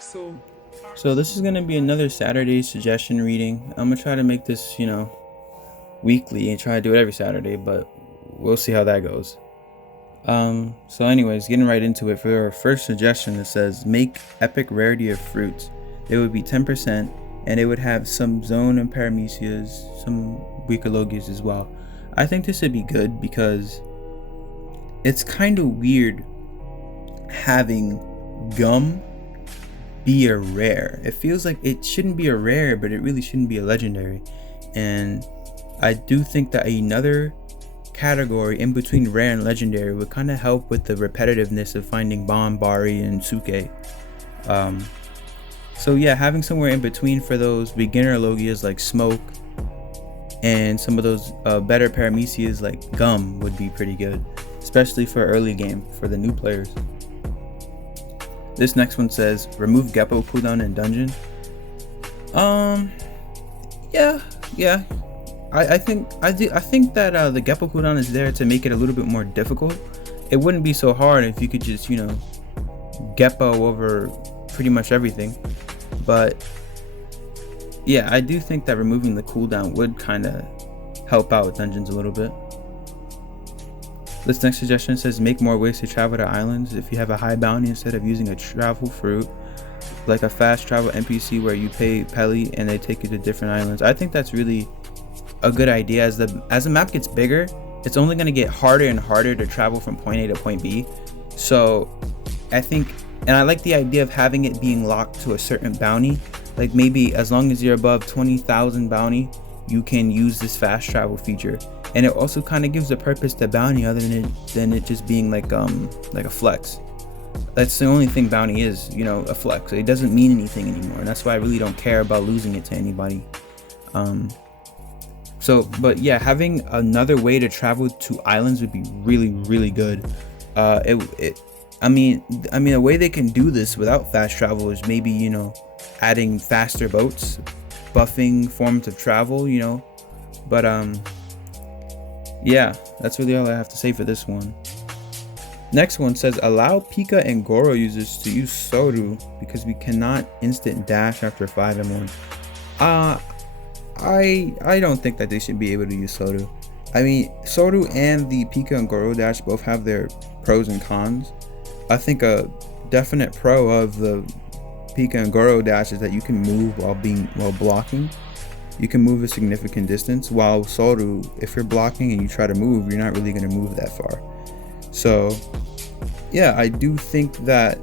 So this is gonna be another Saturday suggestion reading. I'm gonna try to make this, weekly and try to do it every Saturday, but we'll see how that goes. So anyways, getting right into it, for our first suggestion, it says make epic rarity of fruits. They would be 10%, and it would have some zone and paramecias, some weakologias as well. I think this would be good because it's kind of weird having gum be a rare. It feels like it shouldn't be a rare, but it really shouldn't be a legendary. And I do think that another category in between rare and legendary would kind of help with the repetitiveness of finding Bon, Bari, and Suke. So yeah, having somewhere in between for those beginner logias like Smoke and some of those better paramecias like Gum would be pretty good, especially for early game for the new players. This next one says remove Geppo cooldown in dungeon. Yeah. I think that the Geppo cooldown is there to make it a little bit more difficult. It wouldn't be so hard if you could just Geppo over pretty much everything. But yeah, I do think that removing the cooldown would kind of help out with dungeons a little bit. This next suggestion says make more ways to travel to islands. If you have a high bounty, instead of using a travel fruit like a fast travel NPC where you pay Peli and they take you to different islands. I think that's really a good idea. As the map gets bigger, it's only going to get harder and harder to travel from point A to point B. So I think, and I like the idea of having it being locked to a certain bounty. Like maybe as long as you're above 20,000 bounty, you can use this fast travel feature. And it also kind of gives a purpose to bounty other than it just being like a flex. That's the only thing bounty is, a flex. It doesn't mean anything anymore. And that's why I really don't care about losing it to anybody. But yeah, having another way to travel to islands would be really, really good. A way they can do this without fast travel is maybe, adding faster boats, buffing forms of travel, but yeah, that's really all I have to say for this one. Next one says allow Pika and Goro users to use Soru because we cannot instant dash after 5M1. I don't think that they should be able to use Soru. I mean, Soru and the Pika and Goro dash both have their pros and cons. I think a definite pro of the Pika and Goro dash is that you can move while blocking. You can move a significant distance, while Soru, if you're blocking and you try to move, you're not really going to move that far. So yeah, I do think that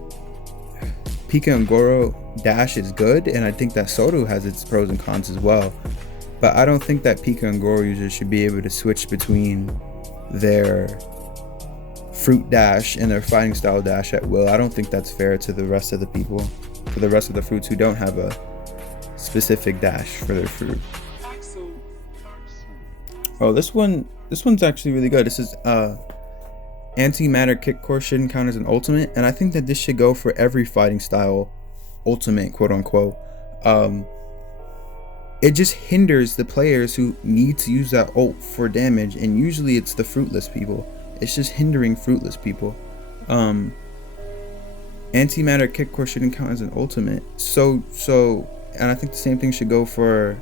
Pika and Goro dash is good, and I think that Soru has its pros and cons as well. But I don't think that Pika and Goro users should be able to switch between their fruit dash and their fighting style dash at will. I don't think that's fair to the rest of the people, for the rest of the fruits who don't have a specific dash for their fruit. Oh, this one's actually really good. This is antimatter kick core shouldn't count as an ultimate, and I think that this should go for every fighting style ultimate, quote unquote. It just hinders the players who need to use that ult for damage, and usually it's the fruitless people. It's just hindering fruitless people. Antimatter kick core shouldn't count as an ultimate. So and I think the same thing should go for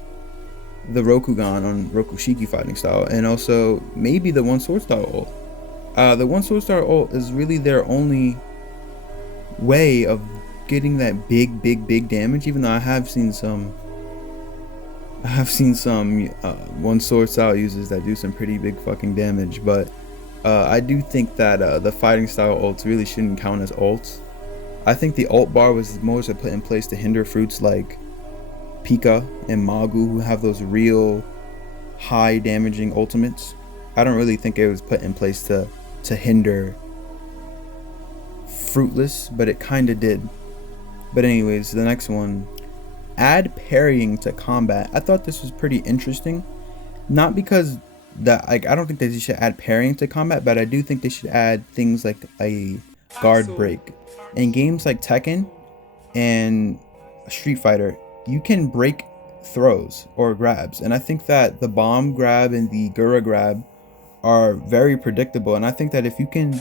the Rokugan on Rokushiki fighting style, and also maybe the one sword style ult. The one sword style ult is really their only way of getting that big damage, even though I have seen some one sword style users that do some pretty big fucking damage, but I do think that the fighting style ults really shouldn't count as ults. I think the ult bar was mostly put in place to hinder fruits like Pika and Magu, who have those real high damaging ultimates. I don't really think it was put in place to hinder fruitless, but it kind of did. But anyways, the next one, add parrying to combat. I thought this was pretty interesting, not because that I don't think that they should add parrying to combat, but I do think they should add things like a guard break. In games like Tekken and Street Fighter, you can break throws or grabs, and I think that the bomb grab and the Gura grab are very predictable, and I think that if you can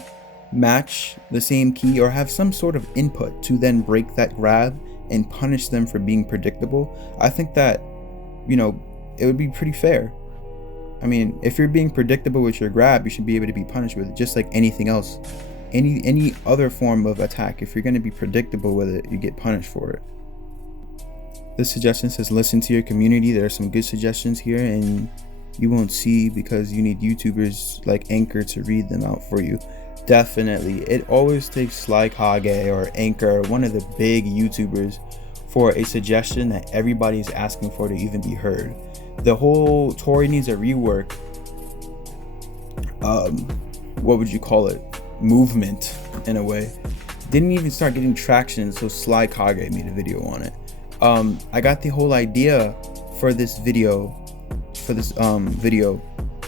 match the same key or have some sort of input to then break that grab and punish them for being predictable, I think that, you know, it would be pretty fair. I mean, if you're being predictable with your grab, you should be able to be punished with it, just like anything else. Any other form of attack, if you're going to be predictable with it, you get punished for it. This suggestion says listen to your community. There are some good suggestions here, and you won't see because you need YouTubers like Anchor to read them out for you. Definitely. It always takes Sly Kage or Anchor, one of the big YouTubers, for a suggestion that everybody's asking for to even be heard. The whole Tori needs a rework, what would you call it, movement in a way, didn't even start getting traction until Sly Kage made a video on it. I got the whole idea for this video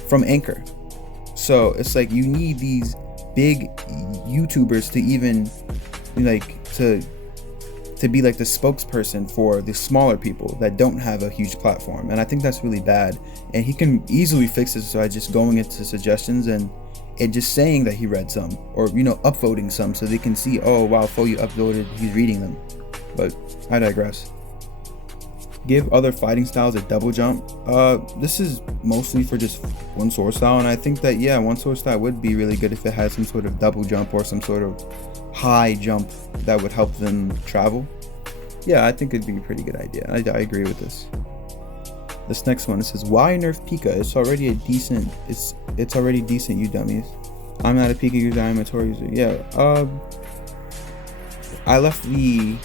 from Anchor. So it's like you need these big YouTubers to even like to be like the spokesperson for the smaller people that don't have a huge platform, and I think that's really bad. And he can easily fix this by just going into suggestions and just saying that he read some, or upvoting some so they can see, oh wow, you uploaded, he's reading them. But I digress. Give other fighting styles a double jump. This is mostly for just one sword style, and I think that one sword style would be really good if it had some sort of double jump or some sort of high jump that would help them travel. I think it'd be a pretty good idea. I agree with this. This next one, it says, why nerf Pika? It's already decent, you dummies. I'm not a Pika user, I'm a Tori user. I left the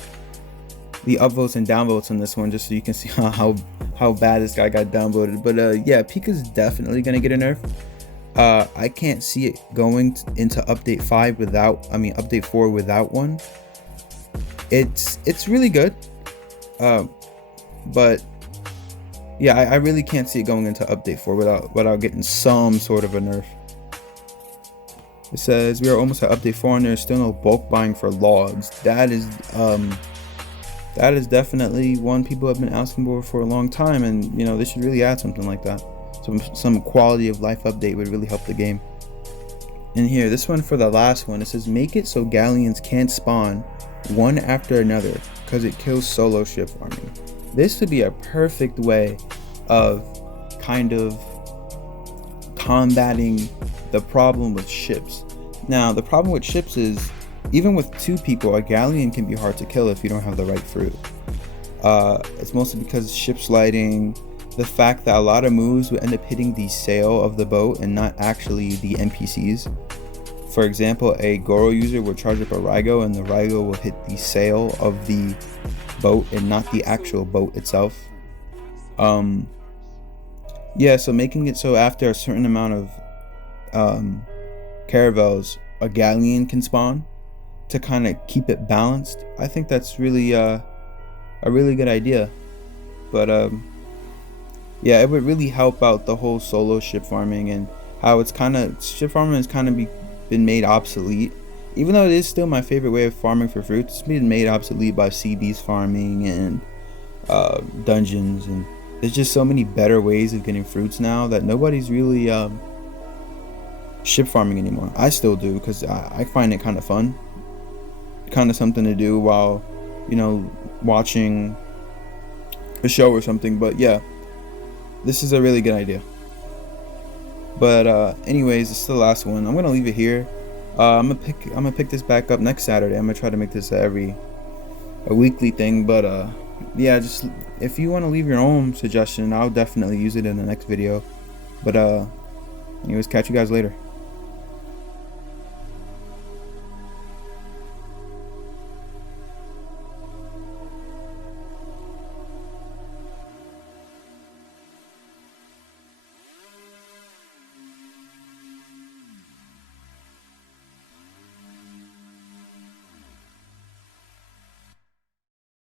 upvotes and downvotes on this one just so you can see how bad this guy got downvoted. But Pika's definitely gonna get a nerf. I can't see it going into update 4 without one. It's really good, but I really can't see it going into update 4 without getting some sort of a nerf. It says we are almost at update 4 and there's still no bulk buying for logs. That is definitely one people have been asking for a long time, and they should really add something like that. Some quality of life update would really help the game. And here, this one for the last one, it says make it so galleons can't spawn one after another because it kills solo ship farming. This would be a perfect way of kind of combating the problem with ships. Now, the problem with ships is even with 2 people, a galleon can be hard to kill if you don't have the right fruit. It's mostly because ship sliding, the fact that a lot of moves will end up hitting the sail of the boat and not actually the NPCs. For example, a Goro user will charge up a Raigo and the Raigo will hit the sail of the boat and not the actual boat itself. So making it so after a certain amount of caravels, a galleon can spawn to kind of keep it balanced. I think that's really a really good idea. But it would really help out the whole solo ship farming and how it's ship farming has kind of been made obsolete. Even though it is still my favorite way of farming for fruits, it's been made obsolete by CB's farming and dungeons, and there's just so many better ways of getting fruits now that nobody's really ship farming anymore. I still do because I find it kind of fun, kind of something to do while watching a show or something. But this is a really good idea. But anyways, this is the last one. I'm gonna leave it here. I'm gonna pick this back up next Saturday. I'm gonna try to make this a weekly thing. But just if you want to leave your own suggestion, I'll definitely use it in the next video. But anyways, catch you guys later.